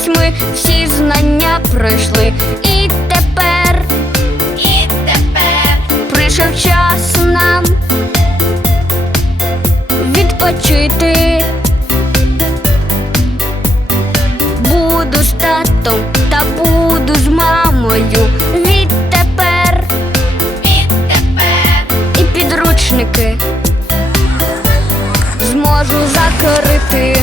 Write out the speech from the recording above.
Ось ми всі знання пройшли і тепер, і тепер прийшов час нам відпочити. Буду з татом та буду з мамою. Відтепер, відтепер і підручники зможу закрити.